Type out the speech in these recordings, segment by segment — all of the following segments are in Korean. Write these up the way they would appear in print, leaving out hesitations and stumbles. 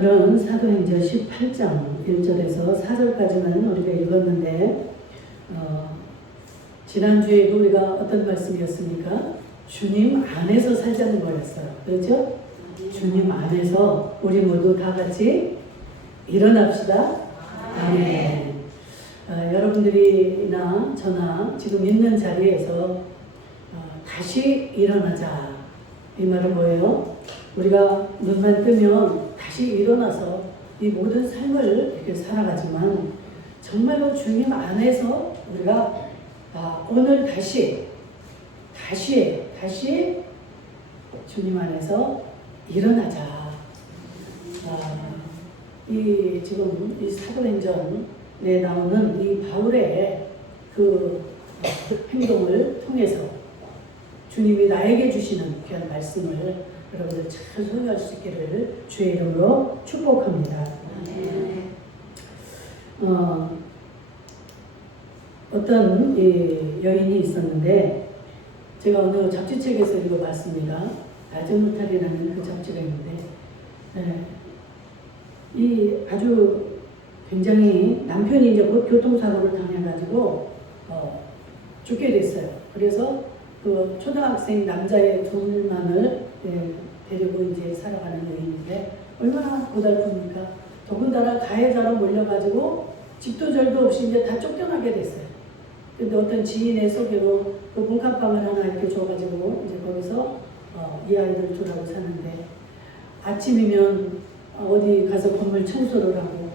오늘은 사도행전 18장 1절에서 4절까지만 우리가 읽었는데 지난주에도 우리가 어떤 말씀이었습니까? 주님 안에서 살자는 거였어요. 그렇죠? 주님 안에서 우리 모두 다 같이 일어납시다. 아멘. 여러분들이나 저나 지금 있는 자리에서 다시 일어나자. 이 말은 뭐예요? 우리가 눈만 뜨면 다시 일어나서 이 모든 삶을 이렇게 살아가지만 정말로 주님 안에서 우리가 오늘 다시 주님 안에서 일어나자. 이 지금 이 사도행전에 나오는 이 바울의 그 행동을 통해서 주님이 나에게 주시는 귀한 말씀을 여러분들 잘 소유할 수 있기를 주의 이름으로 축복합니다. 어떤 여인이 있었는데 제가 어느 잡지책에서 읽어봤습니다. 아즈무탈이라는 그 잡지가 있는데 이 아주 굉장히 남편이 이제 교통사고를 당해가지고 죽게 됐어요. 그래서 그 초등학생 남자의 둘만을 데리고 이제 살아가는 여인인데 얼마나 고달픕니까? 더군다나 가해자로 몰려가지고 집도 절도 없이 이제 다 쫓겨나게 됐어요. 근데 어떤 지인의 소개로 그 분칸방을 하나 이렇게 줘가지고 이제 거기서 이 아이들 두라고 사는데 아침이면 어디 가서 건물 청소를 하고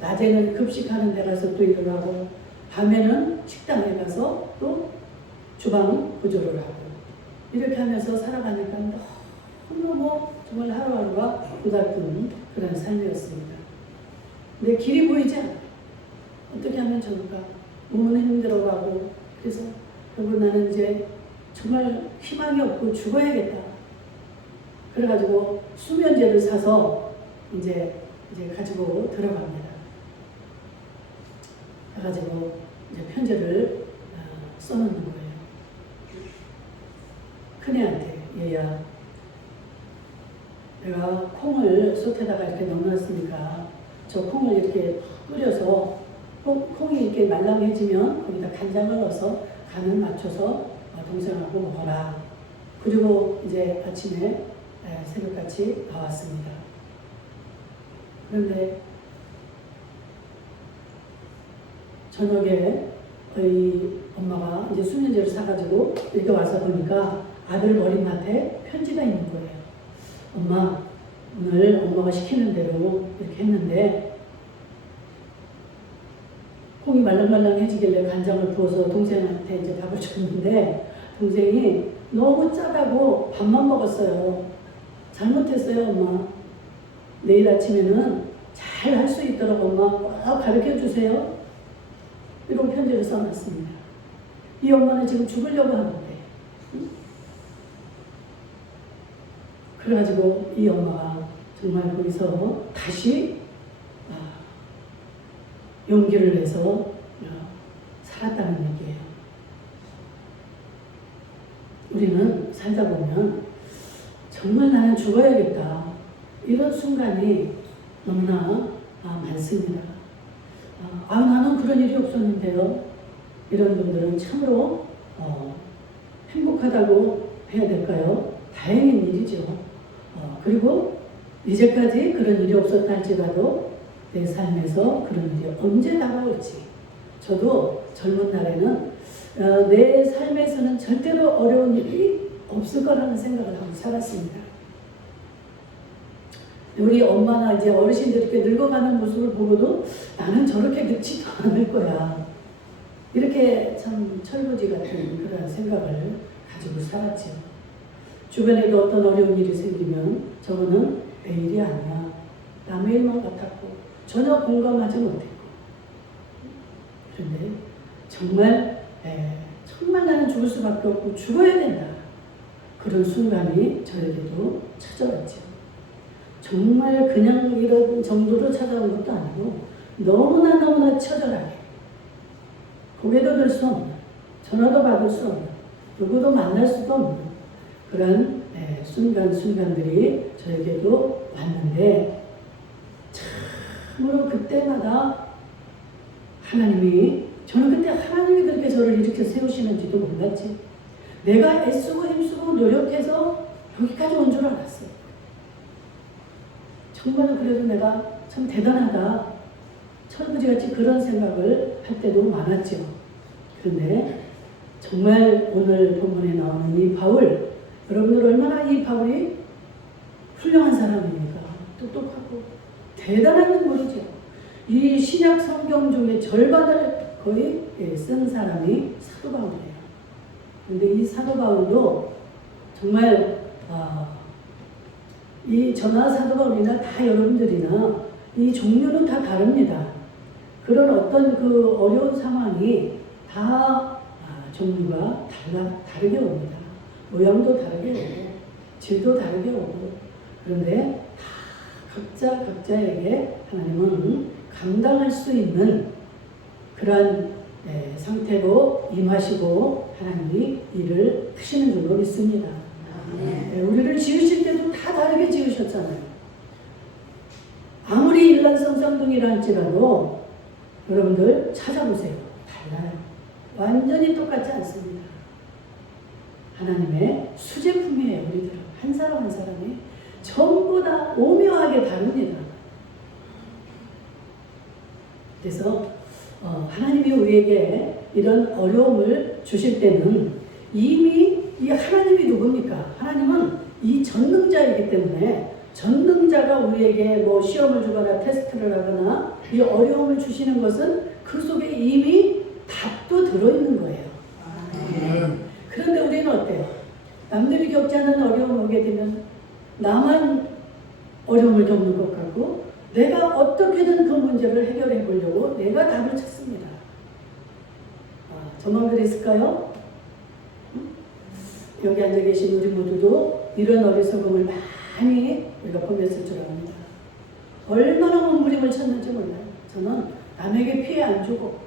낮에는 급식하는 데 가서 또 일을 하고 밤에는 식당에 가서 또 주방 구조를 하고 이렇게 하면서 살아가니까 너무 정말 하루하루가 고달픈 그런 삶이었습니다. 근데 길이 보이지 않아요. 어떻게 하면 좋을까? 몸은 힘들어가고 그래서 결국 나는 이제 정말 희망이 없고 죽어야겠다. 그래가지고 수면제를 사서 이제 가지고 들어갑니다. 그래가지고 이제 편지를 써놓는 거예요. 큰애한테 얘야 내가 콩을 솥에다가 이렇게 넣어놨으니까 저 콩을 이렇게 끓여서 콩이 이렇게 말랑해지면 거기다 간장을 넣어서 간을 맞춰서 동생하고 먹어라. 그리고 이제 아침에 새벽같이 나왔습니다. 그런데 저녁에 이 엄마가 이제 수면제를 사가지고 이렇게 와서 보니까 아들 머리맡에 편지가 있는 거예요. 엄마, 오늘 엄마가 시키는 대로 이렇게 했는데 콩이 말랑말랑해지길래 간장을 부어서 동생한테 이제 밥을 줬는데 동생이 너무 짜다고 밥만 먹었어요. 잘못했어요, 엄마. 내일 아침에는 잘 할 수 있도록 엄마 꼭 가르쳐 주세요. 이런 편지를 써놨습니다. 이 엄마는 지금 죽으려고 하는데 그래가지고 이 엄마가 정말 거기서 다시 용기를 내서 살았다는 얘기예요. 우리는 살다 보면 정말 나는 죽어야겠다. 이런 순간이 너무나 많습니다. 나는 그런 일이 없었는데요. 이런 분들은 참으로 행복하다고 해야 될까요? 다행인 일이죠. 그리고 이제까지 그런 일이 없었다 할지라도 내 삶에서 그런 일이 언제 다가올지 저도 젊은 날에는 내 삶에서는 절대로 어려운 일이 없을 거라는 생각을 하고 살았습니다. 우리 엄마나 이제 어르신들 이렇게 늙어가는 모습을 보고도 나는 저렇게 늙지도 않을 거야. 이렇게 참 철부지 같은 그런 생각을 가지고 살았죠. 주변에도 어떤 어려운 일이 생기면 저거는 내 일이 아니야. 남의 일만 같았고 전혀 공감하지 못했고 그런데 정말 나는 죽을 수밖에 없고 죽어야 된다. 그런 순간이 저에게도 찾아왔죠. 정말 그냥 이런 정도로 찾아온 것도 아니고 너무나 처절하게 고개도 들 수 없는 전화도 받을 수 없는 누구도 만날 수도 없는 그런 순간들이 저에게도 왔는데 참으로 그때마다 저는 그때 하나님이 그렇게 저를 이렇게 세우시는지도 몰랐지. 내가 애쓰고 힘쓰고 노력해서 여기까지 온 줄 알았어. 정말로 그래도 내가 참 대단하다. 철부지같이 그런 생각을 할 때도 많았죠. 그런데 정말 오늘 본문에 나오는 이 바울, 여러분들 얼마나 이 바울이 훌륭한 사람입니까? 똑똑하고 대단한 인물이죠. 이 신약 성경 중에 절반을 거의 쓴 사람이 사도 바울이에요. 그런데 이 사도 바울도 정말 이 저나 사도 바울이나 다 여러분들이나 이 종류는 다 다릅니다. 그런 어떤 그 어려운 상황이 다 종류가 다르게 옵니다. 모양도 다르게 오고 질도 다르게 오고 그런데 다 각자에게 하나님은 감당할 수 있는 그러한 상태로 임하시고 하나님이 일을 하시는 줄로 믿습니다. 우리를 지으실 때도 다 다르게 지으셨잖아요. 아무리 일란성쌍둥이라 할지라도 여러분들 찾아보세요. 달라요. 완전히 똑같지 않습니다. 하나님의 수제품이에요. 우리들은 한 사람 한 사람이 전부 다 오묘하게 다릅니다. 그래서 하나님이 우리에게 이런 어려움을 주실 때는 이미 이 하나님이 누굽니까? 하나님은 이 전능자이기 때문에 전능자가 우리에게 뭐 시험을 주거나 테스트를 하거나 이 어려움을 주시는 것은 그 속에 이미 답도 들어있는 거예요. 그런데 우리는 어때요? 남들이 겪지 않은 어려움을 오게 되면 나만 어려움을 겪는 것 같고 내가 어떻게든 그 문제를 해결해 보려고 내가 답을 찾습니다. 저만 그랬을까요? 여기 앉아 계신 우리 모두도 이런 어리석음을 많이 우리가 범했을 줄 압니다. 얼마나 몸부림을 쳤는지 몰라요. 저는 남에게 피해 안 주고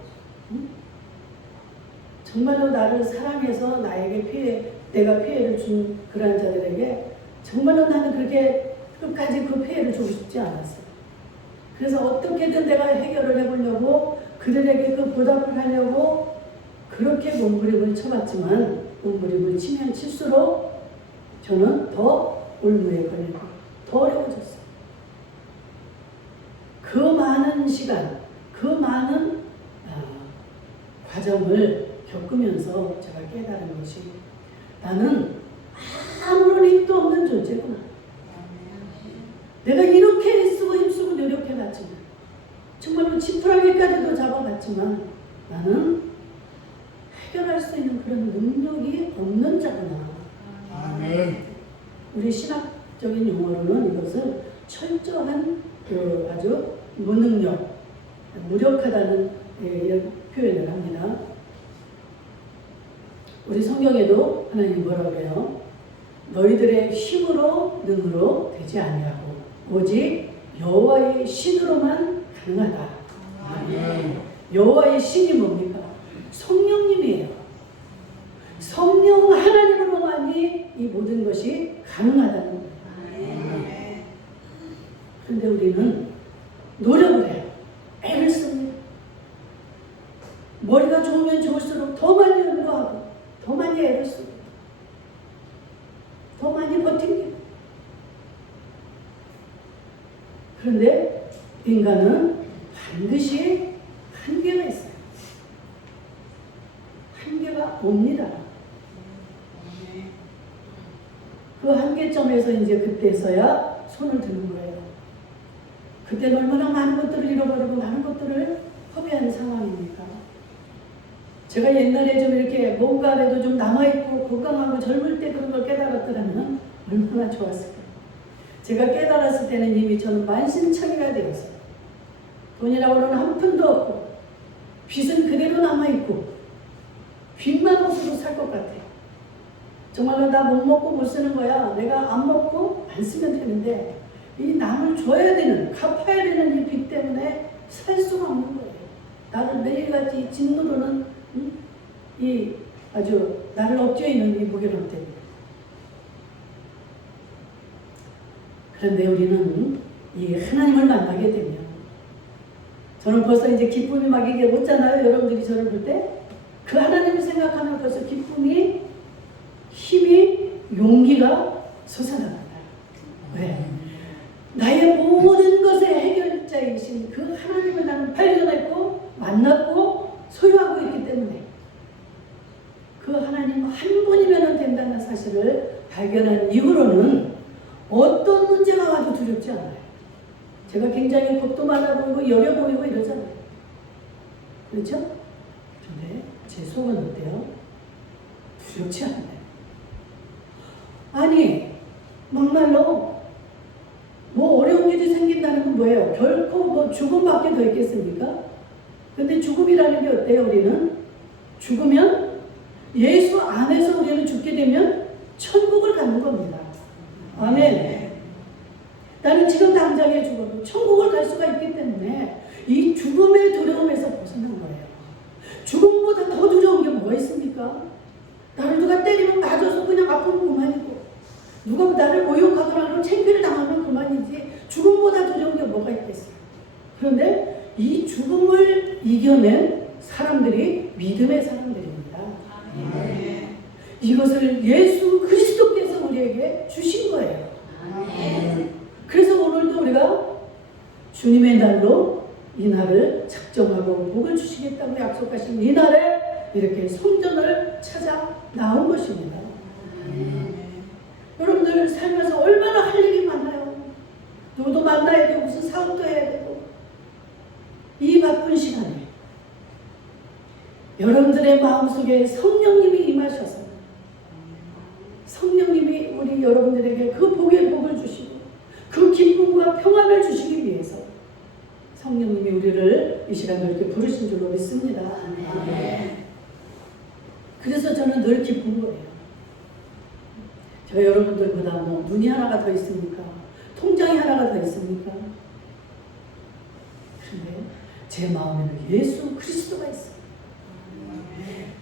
정말로 나를 사랑해서 나에게 내가 피해를 준 그러한 자들에게 정말로 나는 그렇게 끝까지 그 피해를 주고 싶지 않았어요. 그래서 어떻게든 내가 해결을 해보려고 그들에게 그 보답을 하려고 그렇게 몸부림을 쳐봤지만 몸부림을 치면 칠수록 저는 더 올무에 걸리고 더 어려워졌어요. 그 많은 시간, 그 많은 과정을 겪으면서 제가 깨달은 것이 나는 아무런 힘도 없는 존재구나. 내가 이렇게 애쓰고 힘쓰고 노력해봤지만 정말로 지푸라기까지도 잡아봤지만 나는 해결할 수 있는 그런 능력이 없는 자구나. 우리 신학적인 용어로는 이것을 철저한 아주 무능력, 무력하다는 표현을 합니다. 우리 성경에도 하나님이 뭐라고 그래요? 너희들의 힘으로 능으로 되지 아니하고 오직 여호와의 신으로만 가능하다. 여호와의 신이 뭡니까? 성령님이에요. 성령 하나님으로만이 이 모든 것이 가능하다는 거예요. 그런데 우리는 노력을 해요. 애를 씁니다. 머리가 좋으면 좋을수록 더 많이 연구하고 더 많이 애를 쓰고 더 많이 버팁니다. 그런데 인간은 반드시 한계가 있어요. 한계가 옵니다. 그 한계점에서 이제 그때서야 손을 드는 거예요. 그때는 얼마나 많은 것들을 잃어버리고 많은 것들을 허비한 상황입니까? 제가 옛날에 좀 이렇게 뭔가라도 좀 남아있고 건강하고 젊을 때 그런 걸 깨달았더라면 얼마나 좋았을까요? 제가 깨달았을 때는 이미 저는 만신창이가 되었어요. 돈이라고는 한 푼도 없고 빚은 그대로 남아있고 빚만 없어도 살 것 같아요. 정말로 나 못 먹고 못 쓰는 거야. 내가 안 먹고 안 쓰면 되는데 이 남을 줘야 되는, 갚아야 되는 이 빚 때문에 살 수가 없는 거예요. 나를 매일같이 짓누르는 이 아주 나를 억제해 있는 이 무게감 때문에. 그런데 우리는 이 하나님을 만나게 되면 저는 벌써 이제 기쁨이 막 이게 오잖아요. 여러분들이 저를 볼 때. 그 하나님을 생각하면 벌써 기쁨이, 힘이, 용기가 솟아납니다. 왜? 나의 모든 것의 해결자이신 그 하나님을 나는 발견했고 만났고 소유하고 있기 때문에 그 하나님 한 분이면 된다는 사실을 발견한 이후로는 어떤 문제가 와도 두렵지 않아요. 제가 굉장히 겁도 많아 보이고 여려 보이고 이러잖아요. 그렇죠? 근데 제 속은 어때요? 두렵지 않아요. 아니 막말로 뭐 어려운 일이 생긴다는 건 뭐예요? 결코 뭐 죽음밖에 더 있겠습니까? 근데 죽음이라는 게 어때요? 우리는 죽으면 예수 안에서 우리는 죽게 되면 천국을 가는 겁니다. 아멘. 나는 지금 당장에 죽어도 천국을 갈 수가 있기 때문에 이 죽음의 두려움에서 벗어난 거예요. 죽음보다 더 두려운 게 뭐가 있습니까? 나를 누가 때리면 맞아서 그냥 아프면 그만이고 누가 나를 모욕하거나 그러면 창피를 당하면 그만이지 죽음보다 두려운 게 뭐가 있겠어요. 그런데 이 죽음을 이겨낸 사람들이 믿음의 사람들입니다. 아멘. 이것을 예수 그리스도께서 우리에게 주신 거예요. 아멘. 그래서 오늘도 우리가 주님의 날로 이 날을 작정하고 복을 주시겠다고 약속하신 이 날에 이렇게 성전을 찾아 나온 것입니다. 여러분들 살면서 얼마나 할 일이 많아요. 누구도 만나야 되고 무슨 사업도 해야 되고 이 바쁜 시간에 여러분들의 마음속에 성령님이 임하셔서 성령님이 우리 여러분들에게 그 복의 복을 주시고 그 기쁨과 평안을 주시기 위해서 성령님이 우리를 이 시간에 이렇게 부르신 줄로 믿습니다. 그래서 저는 늘 기쁜 거예요. 제가 여러분들보다 뭐 눈이 하나가 더 있습니까? 통장이 하나가 더 있습니까? 근데 제 마음에는 예수 그리스도가 있어요.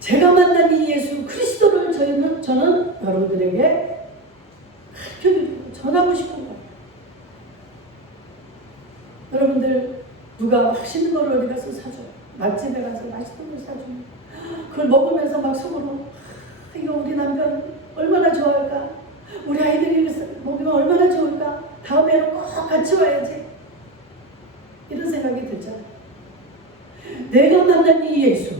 제가 만난 이 예수 그리스도를 저는 여러분들에게 가르쳐드리고 전하고 싶은 거예요. 여러분들 누가 맛있는 걸 어디 가서 사줘요. 맛집에 가서 맛있는 걸 사주면 그걸 먹으면서 막 속으로 이거 우리 남편 얼마나 좋아할까? 우리 아이들이 먹으면 얼마나 좋을까? 다음에는 꼭 같이 와야지. 이런 생각이 들잖아요. 내가 만난 이 예수,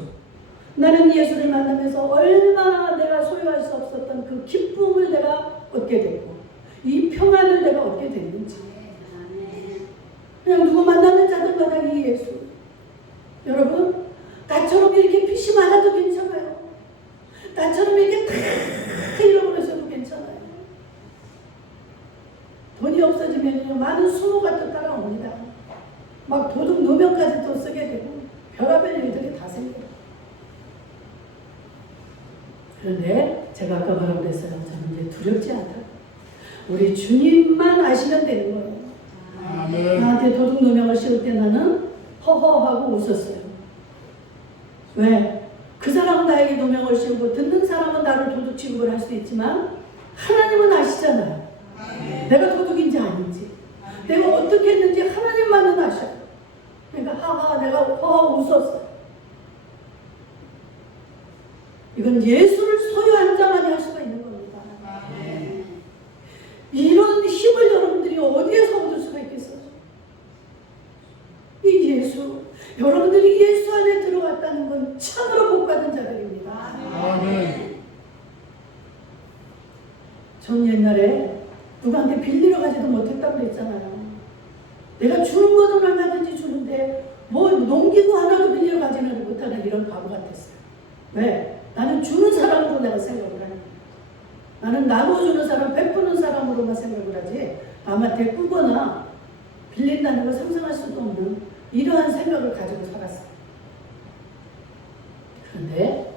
나는 예수를 만나면서 얼마나 내가 소유할 수 없었던 그 기쁨을 내가 얻게 됐고 이 평안을 내가 얻게 됐는지 그냥 누구 만나는 자들마다 이 예수 여러분 나처럼 이렇게 빚이 많아도 괜찮아요. 나처럼 이렇게 다 잃어버려서도 괜찮아요. 돈이 없어지면 많은 수모가 또 따라옵니다. 막 도둑 누명까지 또 쓰게 되고 별의별 일들이 다 생겨요. 그런데 제가 아까 뭐라고 그랬어요? 저는 이제 두렵지 않다. 우리 주님만 아시면 되는 거예요. 아멘. 나한테 도둑 누명을 씌울 때 나는 허허하고 웃었어요. 왜? 그 사람은 나에게 누명을 씌우고 듣는 사람은 나를 도둑 취급을 할 수 있지만 하나님은 아시잖아요. 아멘. 내가 도둑인지 아닌지 내가 어떻게 했는지 하나님만은 아셔요. 그러니까 하하 내가 허허 웃었어요. 이건 예수를 소유한 자만이 할 수가 있는 겁니다. 아멘. 이런 힘을 여러분들이 어디에서 얻을 수가 있겠어요? 이 예수, 여러분들이 예수 안에 들어왔다는 건 참으로 복받은 자들입니다. 아멘. 전 옛날에 누구한테 빌리러 가지도 못했다고 그랬잖아요. 내가 주는 거는 얼마든지 주는데 뭐 농기구 하나도 빌리러 가지는 못하는 이런 바보 같았어요. 왜? 나는 주는 사람으로 내가 생각을 하는 거야. 나는 나눠주는 사람, 베푸는 사람으로만 생각을 하지 남한테 꾸거나 빌린다는 걸 상상할 수도 없는 이러한 생각을 가지고 살았어요. 그런데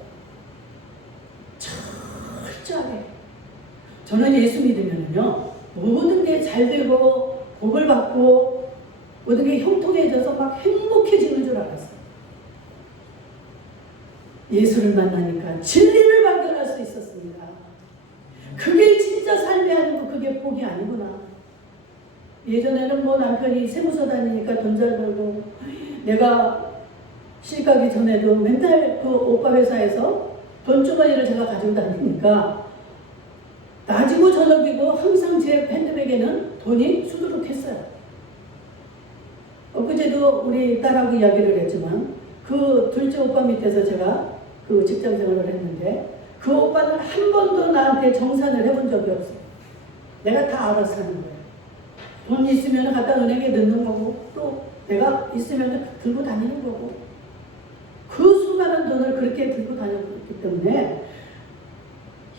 철저하게 저는 예수 믿으면요 모든 게 잘 되고 복을 받고 모든 게 형통해져서 막 행복해지는 줄 알았어요. 예수를 만나니까 진리를 발견할 수 있었습니다. 그게 진짜 삶이 아니고 그게 복이 아니구나. 예전에는 뭐 남편이 세무서 다니니까 돈 잘 벌고 내가 시집 가기 전에도 맨날 그 오빠 회사에서 돈주머니를 제가 가지고 다니니까 낮이고 저녁이고 항상 제 핸드백에는 돈이 수두룩했어요. 엊그제도 우리 딸하고 이야기를 했지만 그 둘째 오빠 밑에서 제가 그 직장 생활을 했는데 그 오빠는 한 번도 나한테 정산을 해본 적이 없어요. 내가 다 알아서 하는 거예요. 돈 있으면 갖다 은행에 넣는 거고 또 내가 있으면 들고 다니는 거고 그 수많은 돈을 그렇게 들고 다녔기 때문에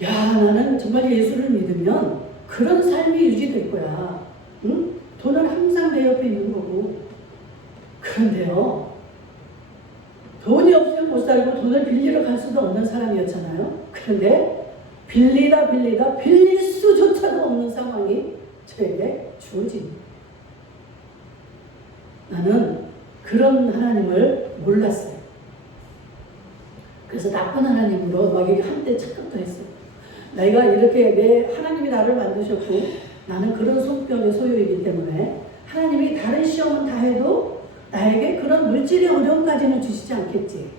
야 나는 정말 예수를 믿으면 그런 삶이 유지될 거야. 응? 돈은 항상 내 옆에 있는 거고. 그런데요 돈이 없으면 못 살고 돈을 빌리러 갈 수도 없는 사람이었잖아요. 그런데 빌리다 빌릴 수조차도 없는 상황이 저에게 주어집니다. 나는 그런 하나님을 몰랐어요. 그래서 나쁜 하나님으로 막 한때 착각도 했어요. 내가 이렇게 하나님이 나를 만드셨고 나는 그런 성격의 소유이기 때문에 하나님이 다른 시험은 다 해도 나에게 그런 물질의 어려움까지는 주시지 않겠지.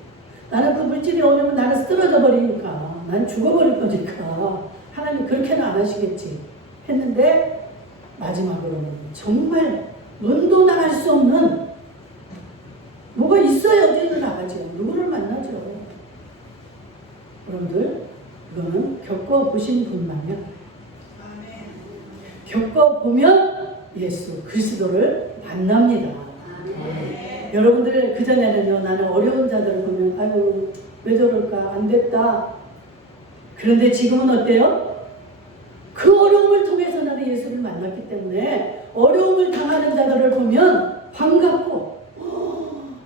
나는 그 물질의 어려움은 나는 쓰러져 버리니까 난 죽어버릴 거니까 하나님 그렇게는 안 하시겠지 했는데 마지막으로는 정말 눈도 나갈 수 없는 뭐가 있어야 어디를 나가죠. 누구를 만나죠. 여러분들 이거는 겪어보신 분만요. 겪어보면 예수 그리스도를 만납니다. 여러분들 그전에는요 나는 어려운 자들을 보면 아이고 왜 저럴까 안 됐다. 그런데 지금은 어때요? 그 어려움을 통해서 나는 예수를 만났기 때문에 어려움을 당하는 자들을 보면 반갑고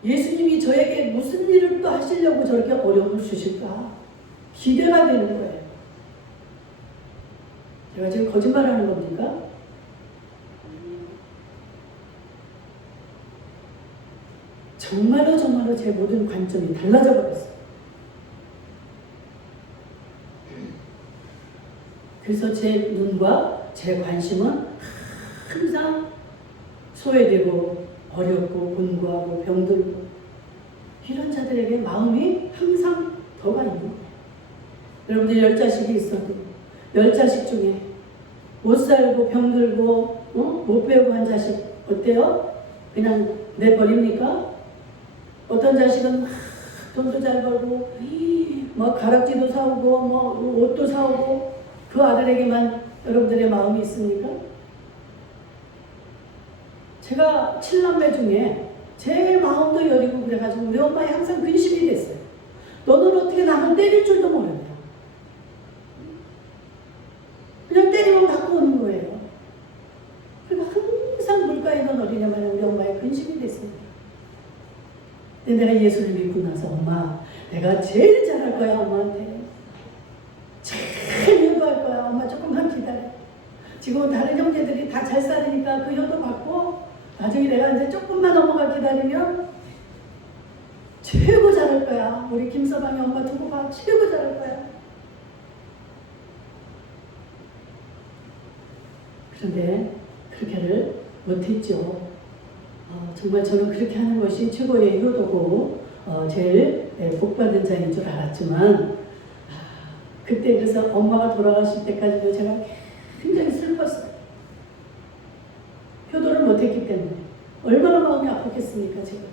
예수님이 저에게 무슨 일을 또 하시려고 저렇게 어려움을 주실까 기대가 되는 거예요. 제가 지금 거짓말하는 겁니까? 정말로 제 모든 관점이 달라져 버렸어요. 그래서 제 눈과 제 관심은 항상 소외되고 어렵고 곤고하고 병들고 이런 자들에게 마음이 항상 더가 있는 거예요. 여러분들 10자식이 있어도 10자식 중에 못 살고 병들고 못 배우고 한 자식 어때요? 그냥 내버립니까? 어떤 자식은 돈도 잘 벌고 뭐 가락지도 사오고 뭐 옷도 사오고 그 아들에게만 여러분들의 마음이 있습니까? 제가 7남매 중에 제 마음도 여리고 그래가지고 우리 엄마에 항상 근심이 됐어요. 너는 어떻게 남을 때릴 줄도 모른다. 그냥 때리면 갖고 오는 거예요. 그리고 항상 물가에 넣은 어린애만 우리 엄마의 근심이 됐습니다. 근데 내가 예수를 믿고 나서 엄마 내가 제일 잘할 거야 엄마한테. 제일 효도할 거야. 엄마 조금만 기다려. 지금은 다른 형제들이 다 잘 살으니까 그 효도 받고 나중에 내가 이제 조금만 넘어가 기다리면 최고 잘할 거야. 우리 김서방이 엄마 두고 봐. 최고 잘할 거야. 그런데 그렇게를 못했죠. 정말 저는 그렇게 하는 것이 최고의 효도고 제일 복받은 자인 줄 알았지만 그때 그래서 엄마가 돌아가실 때까지도 제가 굉장히 슬펐어요. 효도를 못했기 때문에 얼마나 마음이 아팠겠습니까 지금.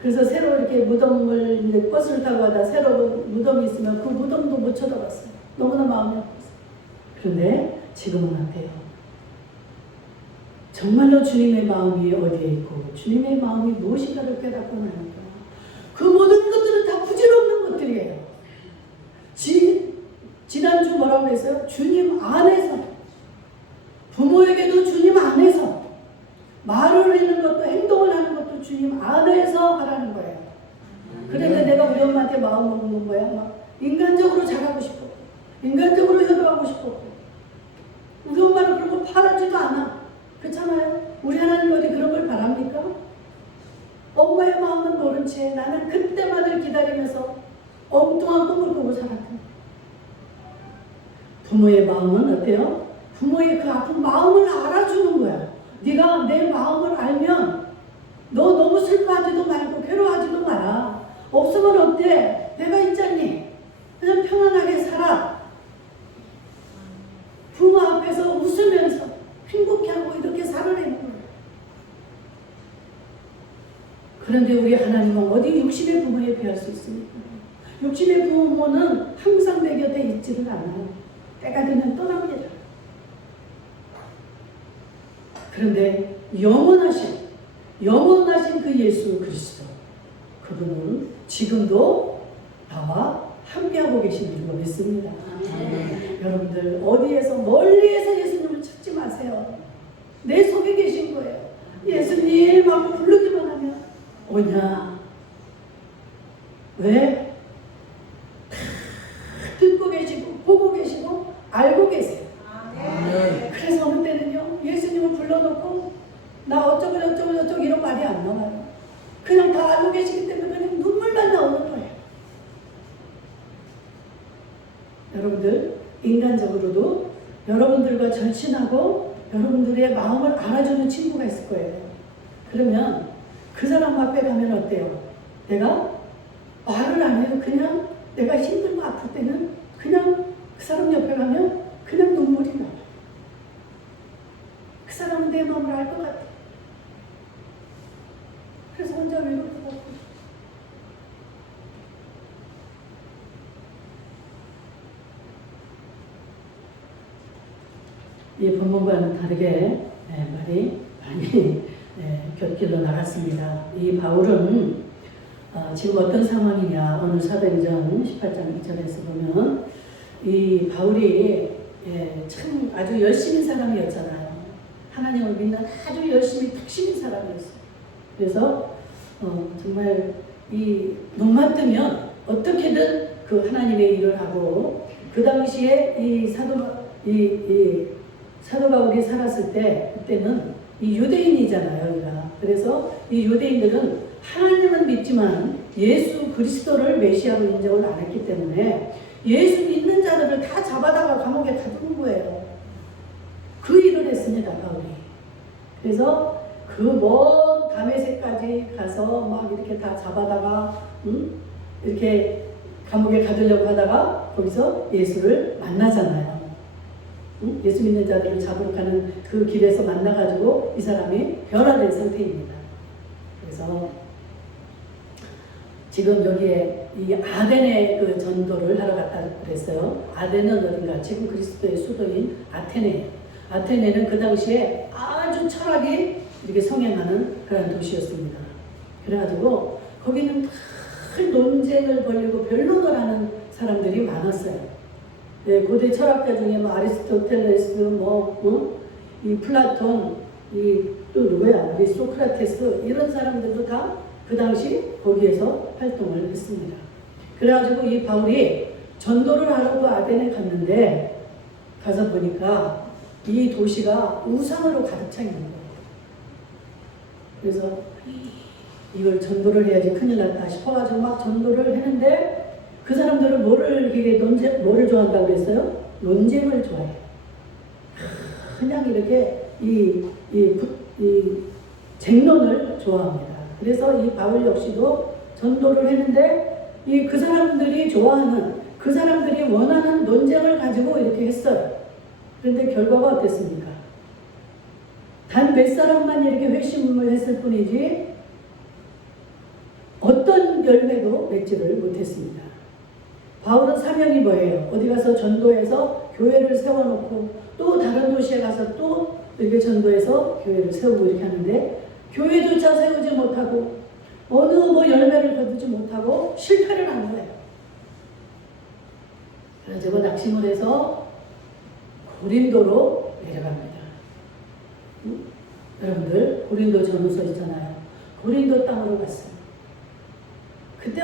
그래서 새로 이렇게 무덤을 이제 버스를 타고 가다 새로 무덤이 있으면 그 무덤도 못 쳐다봤어요. 너무나 마음이 아팠어요. 그런데 지금은 어때요? 정말로 주님의 마음이 어디에 있고 주님의 마음이 무엇인가를 깨닫고 나니까 그 모든 것들은 다 부질없는 것들이에요. 지난주 뭐라고 했어요? 주님 안에서 부모에게도 주님 안에서 말을 하는 것도 행동을 하는 것도 주님 안에서 하라는 거예요. 그런데 내가 우리 엄마한테 마음 먹는 거야. 막 인간적으로 잘하고 싶어. 인간적으로 효도하고 싶어. 우리 엄마는 그런 거 바라지도 않아. 그렇잖아요? 우리 하나님 어디 그런 걸 바랍니까? 엄마의 마음은 모른 채 나는 그때만을 기다리면서 엉뚱한 꿈을 꾸고 살았다. 부모의 마음은 어때요? 부모의 그 아픈 마음을 알아주는 거야. 네가 내 마음을 알면 너 너무 슬퍼하지도 말고 없어도 마라. 없으면 어때? 내가 있잖니. 그냥 편안하게 살아. 부모 앞에서 웃으면서 행복해 하고 이렇게 살아내는 거예요. 그런데 우리 하나님은 어디 육신의 부모에 비할 수 있습니까? 육신의 부모는 항상 내 곁에 있지를 않아요. 때가 되면 떠납니다. 그런데 영원하신 그 예수 그리스도, 그분은 지금도 나와 함께하고 계시는 줄 믿습니다. 여러분들 어디에서 멀리에서 예수님을 찾지 마세요. 내 속에 계신 거예요. 예수님 하고 부르기만 하면 오냐. 왜? 듣고 계시고 보고 계시고 알고 계세요. 그래서 어느 때는요 예수님을 불러놓고 나 어쩌고 이런 말이 안 나와요. 그냥 다 알고 계시기 때문에 그냥 눈물만 나오는 거예요. 여러분들 인간적으로도 여러분들과 절친하고 여러분들의 마음을 알아주는 친구가 있을 거예요. 그러면 그 사람 앞에 가면 어때요? 내가 말을 안 해도 그냥 내가 힘들고 아플 때는 그냥 그 사람 옆에 가면 그냥 눈물이 나요. 그 사람은 내 마음을 알 것 같아. 그래서 혼자 외롭고 이 본문과는 다르게 말이 많이 곁길로 나갔습니다. 이 바울은 지금 어떤 상황이냐, 오늘 사도행전 18장 2절에서 보면 이 바울이 참 아주 열심인 사람이었잖아요. 하나님을 믿는 아주 열심히 탁심인 사람이었어요. 그래서 정말 이 눈만 뜨면 어떻게든 그 하나님의 일을 하고, 그 당시에 이 사도 바울이 살았을 때 그때는 이 유대인이잖아요. 그러니까. 그래서 이 유대인들은 하나님은 믿지만 예수 그리스도를 메시아로 인정을 안 했기 때문에 예수 믿는 자들을 다 잡아다가 감옥에 가두는 거예요. 그 일을 했습니다, 바울이. 그래서 그 먼 다메섹까지 가서 막 이렇게 다 잡아다가 이렇게 감옥에 가두려고 하다가 거기서 예수를 만나잖아요. 예수 믿는 자들을 잡으러 가는 그 길에서 만나가지고 이 사람이 변화된 상태입니다. 그래서 지금 여기에 이 아덴에 그 전도를 하러 갔다 그랬어요. 아덴은 어딘가? 지금 그리스도의 수도인 아테네. 아테네는 그 당시에 아주 철학이 이렇게 성행하는 그런 도시였습니다. 그래가지고 거기는 큰 논쟁을 벌이고 변론을 하는 사람들이 많았어요. 고대 철학자 중에 아리스토텔레스, 이 플라톤, 또 누구야? 우리 소크라테스, 이런 사람들도 다 그 당시 거기에서 활동을 했습니다. 그래가지고 이 바울이 전도를 하려고 아덴에 갔는데, 가서 보니까 이 도시가 우상으로 가득 차 있는 거예요. 그래서 이걸 전도를 해야지 큰일 났다 싶어가지고 막 전도를 했는데, 그 사람들은 뭐를 좋아한다고 그랬어요? 논쟁을 좋아해요. 그냥 이렇게 이 쟁론을 좋아합니다. 그래서 이 바울 역시도 전도를 했는데, 그 사람들이 좋아하는, 그 사람들이 원하는 논쟁을 가지고 이렇게 했어요. 그런데 결과가 어땠습니까? 단 몇 사람만 이렇게 회심을 했을 뿐이지 어떤 열매도 맺지를 못했습니다. 바울은 사명이 뭐예요? 어디 가서 전도해서 교회를 세워놓고 또 다른 도시에 가서 또 이렇게 전도해서 교회를 세우고 이렇게 하는데, 교회조차 세우지 못하고 어느 열매를 거두지 못하고 실패를 한 거예요. 그래서 낙심을 해서 고린도로 내려갑니다. 여러분들 고린도 전후서 있잖아요. 고린도 땅으로 갔어요. 그때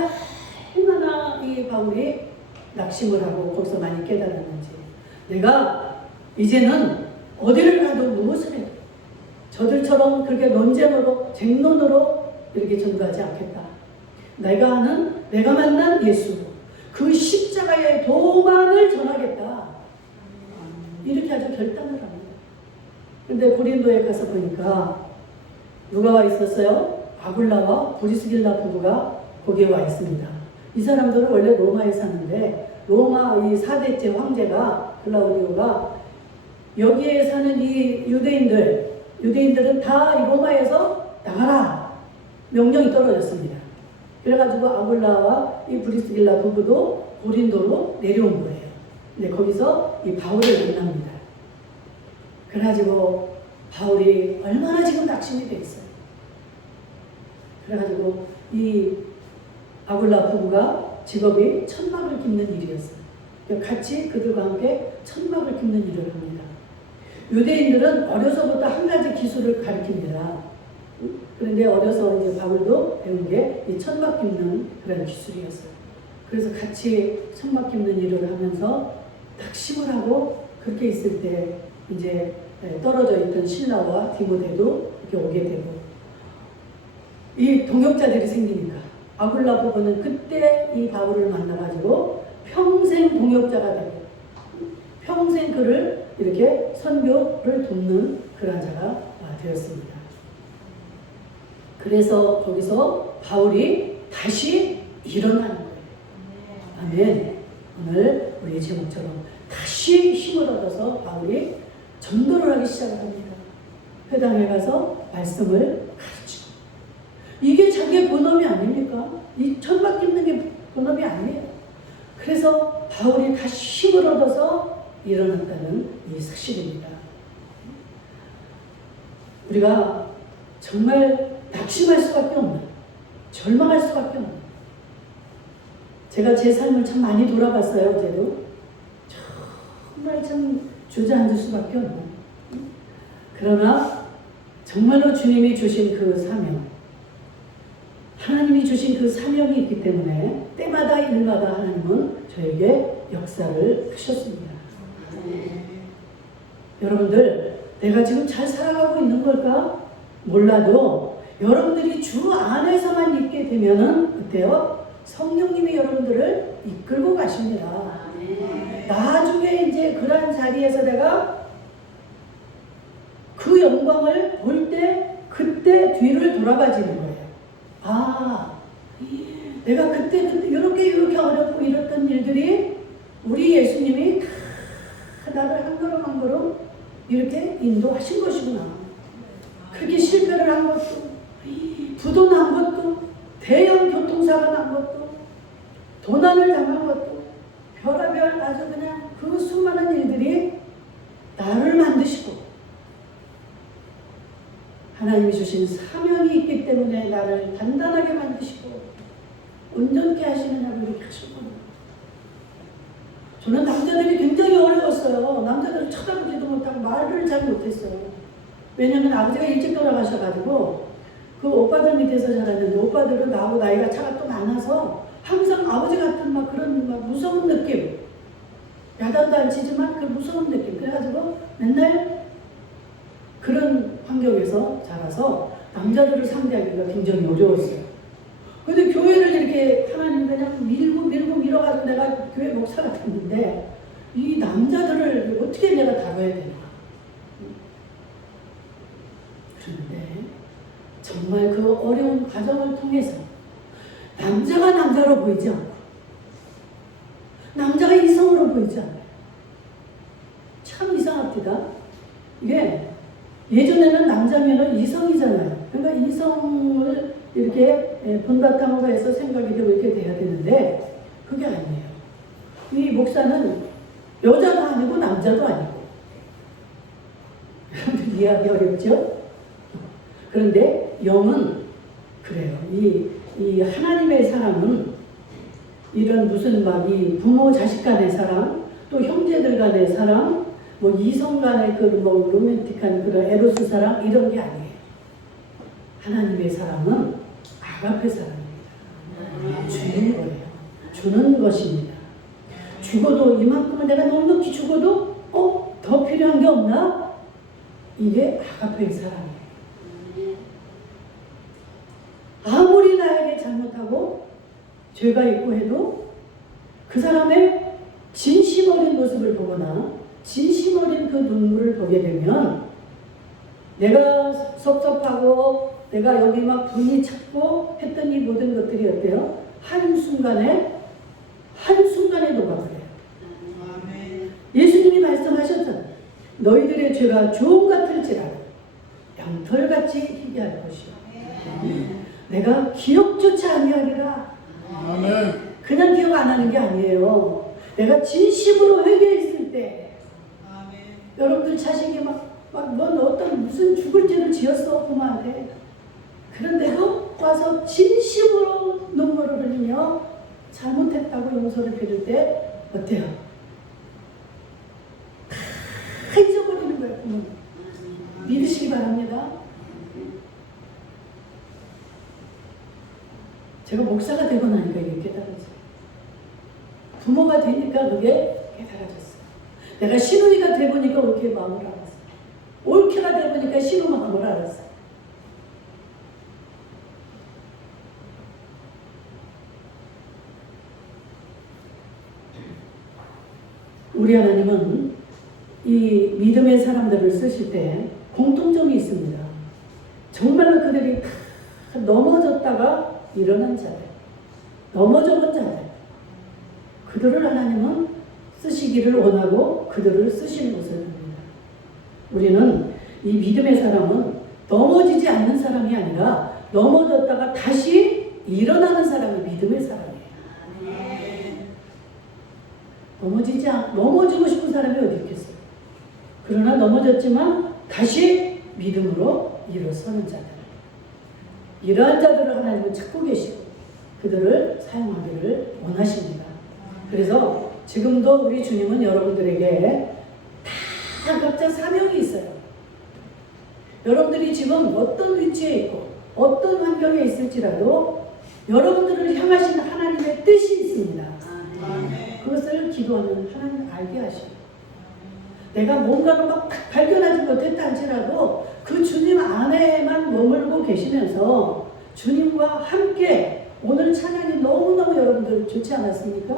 얼마나 이 바울이 낙심을 하고 거기서 많이 깨달았는지. 내가 이제는 어디를 가도 무엇을 해도 저들처럼 그렇게 논쟁으로 쟁론으로 이렇게 전도하지 않겠다. 내가 만난 예수, 그 십자가의 도만을 전하겠다. 이렇게 아주 결단을 합니다. 근데 고린도에 가서 보니까 누가 와 있었어요? 아굴라와 브리스길라 부부가 거기에 와 있습니다. 이 사람들은 원래 로마에 사는데 로마 이 4대째 황제가 클라우디오가 여기에 사는 이 유대인들은 다 이 로마에서 나가라 명령이 떨어졌습니다. 그래가지고 아굴라와 이 브리스길라 부부도 고린도로 내려온 거예요. 근데 거기서 이 바울을 만납니다. 그래가지고 바울이 얼마나 지금 낙심이 돼 있어요. 그래가지고 이 아굴라 부부가 직업이 천막을 깁는 일이었어요. 같이 그들과 함께 천막을 깁는 일을 합니다. 유대인들은 어려서부터 한 가지 기술을 가르칩니다. 그런데 어려서 이제 바울도 배운 게 이 천막 깁는 그런 기술이었어요. 그래서 같이 천막 깁는 일을 하면서 낙심을 하고 그렇게 있을 때 이제 떨어져 있던 실라와 디모데도 이렇게 오게 되고 이 동역자들이 생기니까 아굴라 부부는 그때 이 바울을 만나가지고 평생 동역자가 되고 평생 그를 이렇게 선교를 돕는 그런 자가 되었습니다. 그래서 거기서 바울이 다시 일어나는 거예요. 아멘. 오늘 우리의 제목처럼 다시 힘을 얻어서 바울이 전도를 하기 시작을 합니다. 회당에 가서 말씀을 가르치고. 이게 자기의 본업이 아닙니까? 이 천막 깁는 게 본업이 아니에요. 그래서 바울이 다시 힘을 얻어서 일어났다는 이 사실입니다. 우리가 정말 낙심할 수밖에 없는, 절망할 수밖에 없는. 제가 제 삶을 참 많이 돌아봤어요, 어제도. 정말 참 주저앉을 수밖에 없는. 그러나 정말로 주님이 주신 그 사명, 하나님이 주신 그 사명이 있기 때문에 때마다 일마다 하나님은 저에게 역사를 하셨습니다. 여러분들, 내가 지금 잘 살아가고 있는 걸까? 몰라도 여러분들이 주 안에서만 있게 되면은 어때요? 성령님이 여러분들을 이끌고 가십니다. 나중에 이제 그런 자리에서 내가 그 영광을 볼 때 그때 뒤를 돌아봐지는 거예요. 아, 내가 그때 이렇게 어렵고 이랬던 일들이 우리 예수님이 다 나를 한 걸음 한 걸음 이렇게 인도하신 것이구나. 그렇게 실패를 한 것도, 부도 난 것도, 대형 교통사가 난 것도, 도난을 당한 것도, 별의별 아주 그냥 그 수많은 일들이 나를 만드시고 하나님이 주신 사명이 있기 때문에 나를 단단하게 만드시고 온전케 하시느냐고 이렇게 하신 겁니다. 저는 남자들이 굉장히 어려웠어요. 남자들을 쳐다보지도 못하고 말을 잘 못했어요. 왜냐면 아버지가 일찍 돌아가셔가지고 그 오빠들 밑에서 자랐는데 오빠들은 나하고 나이가 차가 또 많아서 항상 아버지 같은 막 그런 막 무서운 느낌, 야단도 안 치지만 그 무서운 느낌. 그래가지고 맨날 그런 환경에서 자라서 남자들을 상대하기가 굉장히 어려웠어요. 근데 교회를 이렇게 하나님 그냥 밀어가지고 내가 교회 목사가 됐는데 이 남자들을 어떻게 내가 다뤄야 되나. 그런데 정말 그 어려운 과정을 통해서 남자가 남자로 보이지 않고 남자가 이성으로 보이지 않아요. 참 이상합니다. 이게 예전에는 남자면은 이성이잖아요. 그러니까 이성을 이렇게 본바탕으로 해서 생각이 되고 이렇게 돼야 되는데 그게 아니에요. 이 목사는 여자도 아니고 남자도 아니고. 여러분들 이해하기 어렵죠? 그런데 영은 그래요. 이 하나님의 사랑은 이런 무슨 막 이 부모 자식 간의 사랑, 또 형제들 간의 사랑, 뭐 이성 간의 그 뭐 로맨틱한 그런 에로스 사랑 이런 게 아니에요. 하나님의 사랑은 아가페 사랑입니다. 주는 거예요. 주는 것입니다. 죽어도 이만큼을 내가 넉넉히 죽어도 더 필요한 게 없나? 이게 아가페의 사랑이에요. 아무리 나에게 잘못하고 죄가 있고 해도 그 사람의 진심 어린 모습을 보거나 진심 어린 그 눈물을 보게 되면 내가 섭섭하고 내가 여기 막 분이 찼고 했던 이 모든 것들이 어때요? 한순간에 녹아버려요. 예수님이 말씀하셨잖아요. 너희들의 죄가 주홍 같을지라도 양털같이 희귀할 것이요. 내가 기억조차 아니하리라. 그냥 기억 안 하는 게 아니에요. 내가 진심으로 회개했을 때 여러분들 자식이 넌 어떤 무슨 죽을 죄를 지었어 부모한테. 그런데도 와서 진심으로 눈물을 흘리며 잘못했다고 용서를 빌을 때 어때요? 다 잊어버리는 거예요. 부모는. 믿으시기 바랍니다. 제가 목사가 되고 나니까 이게 깨달아졌어요. 부모가 되니까 그게 깨달아졌어요. 내가 신우이가 되보니까 옳게 마음을 알았어요. 옳게가 되보니까 신우 마음을 알았어요. 우리 하나님은 이 믿음의 사람들을 쓰실 때 공통점이 있습니다. 정말로 그들이 다 넘어졌다가 일어난 자들, 넘어져 본 자들, 그들을 하나님은 쓰시기를 원하고 그들을 쓰시는 것을 봅니다. 우리는 이 믿음의 사람은 넘어지지 않는 사람이 아니라 넘어졌다가 다시 일어나는 사람이 믿음의 사람이에요. 넘어지고 싶은 사람이 어디 있겠어요? 그러나 넘어졌지만 다시 믿음으로 일어서는 자들, 이러한 자들을 하나님은 찾고 계시고 그들을 사용하기를 원하십니다. 그래서 지금도 우리 주님은 여러분들에게 다 각자 사명이 있어요. 여러분들이 지금 어떤 위치에 있고 어떤 환경에 있을지라도 여러분들을 향하신 하나님의 뜻이 있습니다. 그것을 기도하면 하나님 알게 하십니다. 내가 뭔가를 막 발견하지 못했다 할지라도 그 주님 안에만 머물고 계시면서 주님과 함께 오늘 찬양이 너무너무 여러분들 좋지 않았습니까?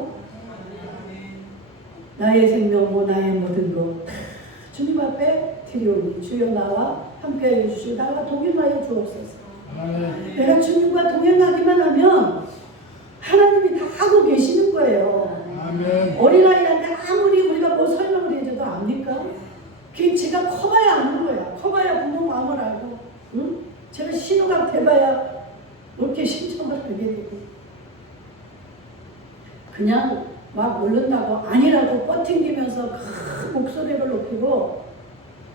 나의 생명 나의 모든 것 주님 앞에 드리오니 주여 나와 함께 해주시고 나와 동행하여 주옵소서. 내가 주님과 동행하기만 하면 하나님이 다 하고 계시는 거예요. 어린아이한테 아무리 우리가 뭐 설명을 해줘도 압니까? 그게 제가 커봐야 아는 거야. 커봐야 부모 마음을 알고, 응? 제가 신호가 돼봐야 이렇게 신청을 하게 되고, 그냥 막 모른다고 아니라고 뻗팅기면서 큰 목소리를 높이고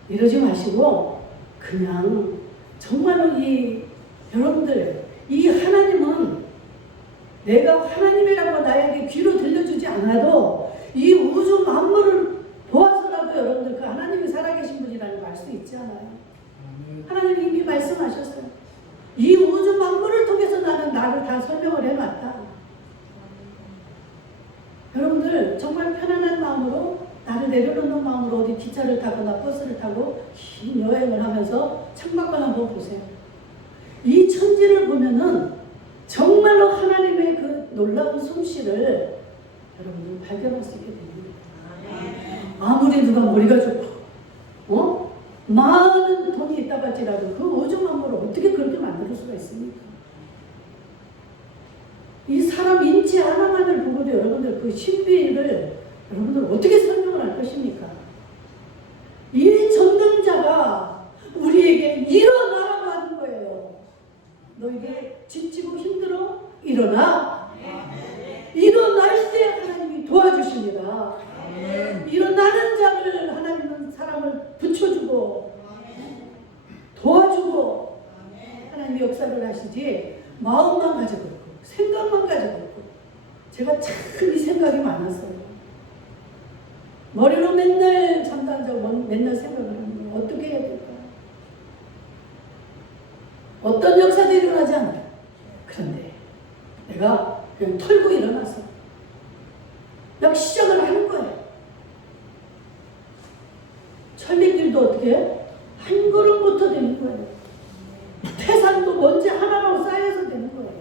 이러지 마시고 그냥 정말로 여러분들 이 하나님은 내가 하나님이라고 나에게 귀로 들려주지 않아도 이 우주 만물을 보아서라도 여러분들 그 하나님이 살아계신 분이라는 걸 알 수 있지 않아요? 하나님이 이미 말씀하셨어요. 이 우주 만물을 통해서 나는 나를 다 설명을 해놨다. 여러분들 정말 편안한 마음으로 나를 내려놓는 마음으로 어디 기차를 타거나 버스를 타고 긴 여행을 하면서 창밖을 한번 보세요. 이 천지를 보면은 정말로 하나님의 그 놀라운 솜씨를 여러분들 발견할 수 있게 됩니다. 아무리 누가 머리가 좋고 많은 돈이 있다고 할지라도 그 우주 만물을 어떻게 그렇게 만들 수가 있습니까? 이 사람 인체 하나만을 보고도 여러분들 그 신비를 여러분들 어떻게 설명을 할 것입니까? 이 전능자가 우리에게 일어나라고 하는 거예요. 너희들 지치고 힘들어? 일어나. 일어날 때 하나님이 도와주십니다. 일어나는 자를 하나님은 사람을 붙여주고 도와주고 하나님이 역사를 하시지 마음만 가지고 있고 생각만 가지고 있고 제가 참 이 생각이 많았어요. 머리로 맨날 잠도 안 자고 맨날 생각을 하는 거예요. 어떻게 해야 될까? 어떤 역사도 일어나지 않아요. 그런데 내가 그냥 털고 일어났어. 막 시작을 하는 거예요. 천리길도 어떻게 해? 한 걸음부터 되는 거예요. 태산도 먼지 하나로 쌓여서 되는 거예요.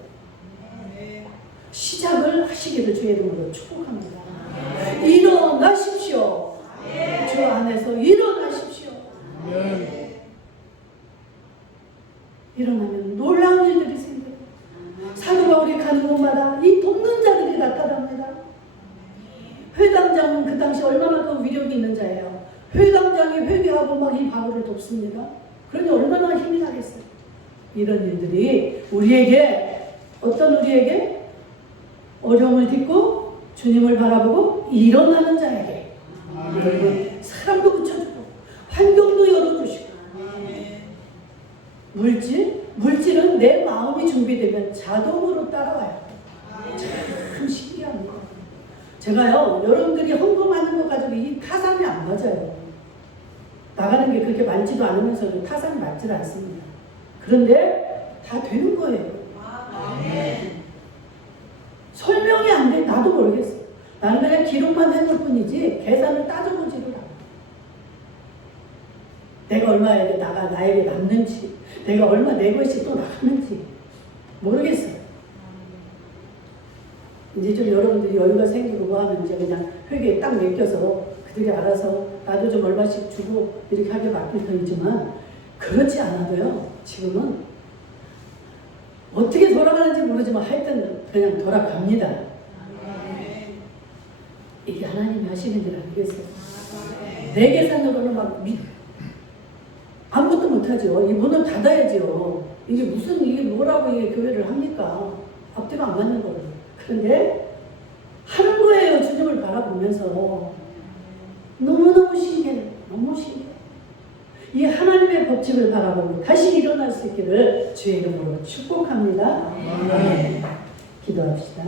시작을 하시기를 주의 이름으로 축복합니다. 일어나십시오. 주 안에서 일어나십시오. 일어나면 회당장은 그 당시 얼마나 더 위력이 있는 자예요. 회당장이 회개하고 막 이 바울을 돕습니다. 그러니 얼마나 힘이 나겠어요. 이런 일들이 우리에게, 어떤 우리에게 어려움을 딛고 주님을 바라보고 일어나는 자에게 여러분 사람도 붙여주고 환경도 열어주시고 물질은 내 마음이 준비되면 자동으로 따라와요. 참 신기합니다. 제가요, 여러분들이 헌금하는 것 가지고 이 타산이 안 맞아요. 나가는 게 그렇게 많지도 않으면서도 타산이 맞질 않습니다. 그런데 다 되는 거예요. 설명이 안 돼. 나도 모르겠어. 나는 그냥 기록만 해놓을 뿐이지 계산을 따져보지를 않아. 내가 얼마에게 나에게 남는지, 내가 얼마 내 것이 또 나가는지 모르겠어요. 이제 좀 여러분들이 여유가 생기고 뭐 하면 이제 그냥 회계에 딱 맡겨서 그들이 알아서 나도 좀 얼마씩 주고 이렇게 하게 맡길 편이지만, 그렇지 않아도요, 지금은 어떻게 돌아가는지 모르지만 하여튼 그냥 돌아갑니다. 이게 하나님이 하시는 일 아니겠어요? 내 계산으로는 아무것도 못하죠. 이 문을 닫아야죠. 이게 뭐라고 이게 교회를 합니까? 앞뒤가 안 맞는 거예요. 그런데 하는 거예요. 주님을 바라보면서. 너무너무 신기해요. 너무 신기해요. 이 하나님의 법칙을 바라보고 다시 일어날 수 있기를 주의 이름으로 축복합니다. 네. 기도합시다.